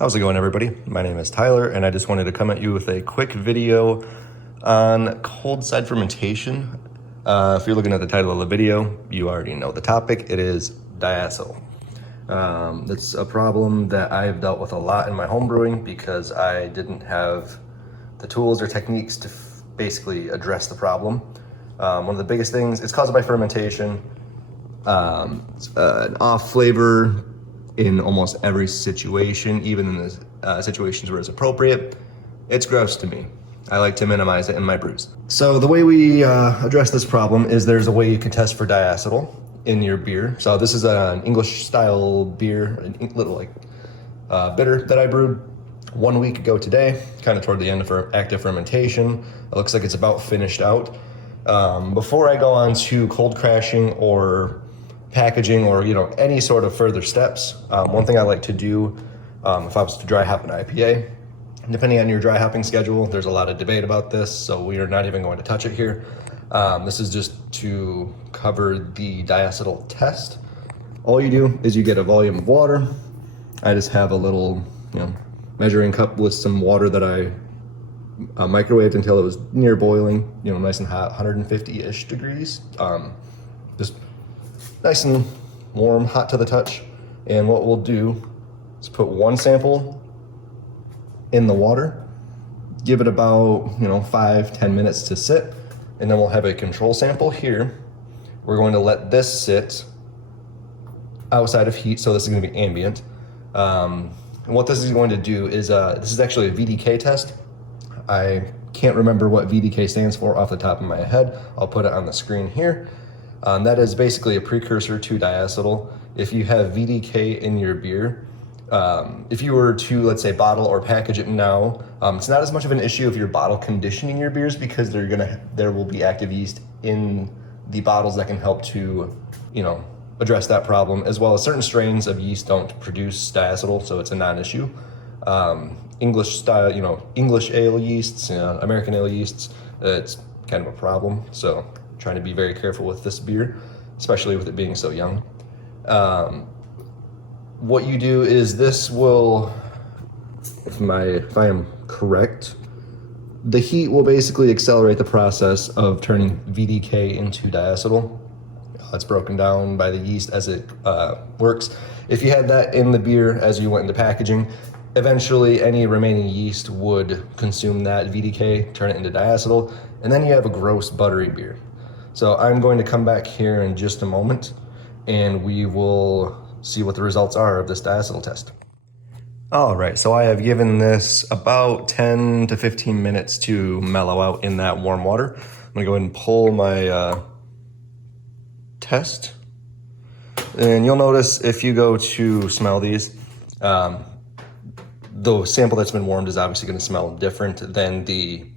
How's it going, everybody? My name is Tyler, and I just wanted to come at you with a quick video on cold side fermentation. If you're looking at the title of the video, you already know the topic. It is diacetyl. That's a problem that I've dealt with a lot in my home brewing because I didn't have the tools or techniques to basically address the problem. One of the biggest things, it's caused by fermentation, an off flavor in almost every situation, even in the situations where it's appropriate. It's gross to me. I like to minimize it in my brews. So the way we address this problem is there's a way you can test for diacetyl in your beer. So this is an English style beer, a little bitter that I brewed 1 week ago today, kind of toward the end of active fermentation. It looks like it's about finished out. Before I go on to cold crashing or packaging or any sort of further steps, one thing I like to do if I was to dry hop an IPA, depending on your dry hopping schedule, there's a lot of debate about this, so we are not even going to touch it here. This is just to cover the diacetyl test. All you do is you get a volume of water. I just have a little measuring cup with some water that I microwaved until it was near boiling, nice and hot, 150-ish degrees. Just nice and warm, hot to the touch. And what we'll do is put one sample in the water, give it about 5-10 minutes to sit, and then we'll have a control sample here. We're going to let this sit outside of heat, so this is going to be ambient. And what this is going to do is, this is actually a VDK test. I can't remember what VDK stands for off the top of my head. I'll put it on the screen here. That is basically a precursor to diacetyl. If you have VDK in your beer, if you were to, let's say, bottle or package it now, it's not as much of an issue if you're bottle conditioning your beers because there will be active yeast in the bottles that can help to, address that problem, as well as certain strains of yeast don't produce diacetyl, so it's a non-issue. English style, English ale yeasts, American ale yeasts, it's kind of a problem. So trying to be very careful with this beer, especially with it being so young. What you do is this will, if I am correct, the heat will basically accelerate the process of turning VDK into diacetyl. It's broken down by the yeast as it works. If you had that in the beer as you went into packaging, eventually any remaining yeast would consume that VDK, turn it into diacetyl, and then you have a gross buttery beer. So I'm going to come back here in just a moment and we will see what the results are of this diacetyl test. All right, so I have given this about 10 to 15 minutes to mellow out in that warm water. I'm gonna go ahead and pull my test. And you'll notice if you go to smell these, the sample that's been warmed is obviously gonna smell different than the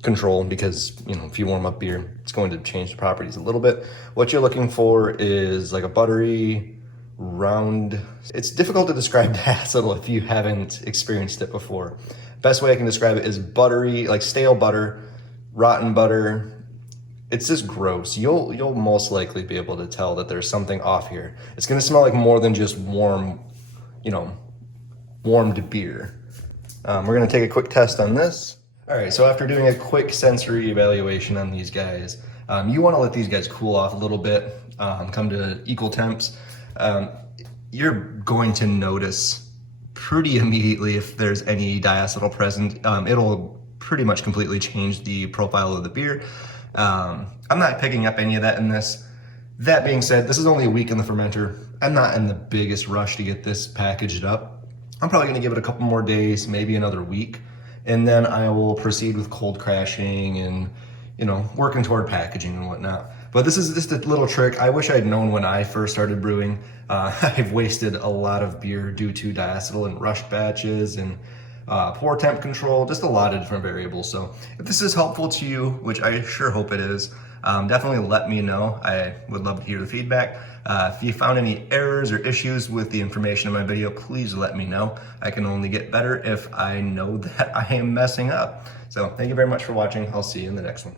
control because, if you warm up beer, it's going to change the properties a little bit. What you're looking for is like a buttery, round. It's difficult to describe diacetyl if you haven't experienced it before. Best way I can describe it is buttery, like stale butter, rotten butter. It's just gross. You'll most likely be able to tell that there's something off here. It's gonna smell like more than just warmed beer. We're gonna take a quick test on this. All right, so after doing a quick sensory evaluation on these guys, you wanna let these guys cool off a little bit, come to equal temps. You're going to notice pretty immediately if there's any diacetyl present. It'll pretty much completely change the profile of the beer. I'm not picking up any of that in this. That being said, this is only a week in the fermenter. I'm not in the biggest rush to get this packaged up. I'm probably gonna give it a couple more days, maybe another week, and then I will proceed with cold crashing and working toward packaging and whatnot. But this is just a little trick I wish I'd known when I first started brewing. I've wasted a lot of beer due to diacetyl and rushed batches and poor temp control, just a lot of different variables. So if this is helpful to you, which I sure hope it is, definitely let me know. I would love to hear the feedback. If you found any errors or issues with the information in my video, please let me know. I can only get better if I know that I am messing up. So thank you very much for watching. I'll see you in the next one.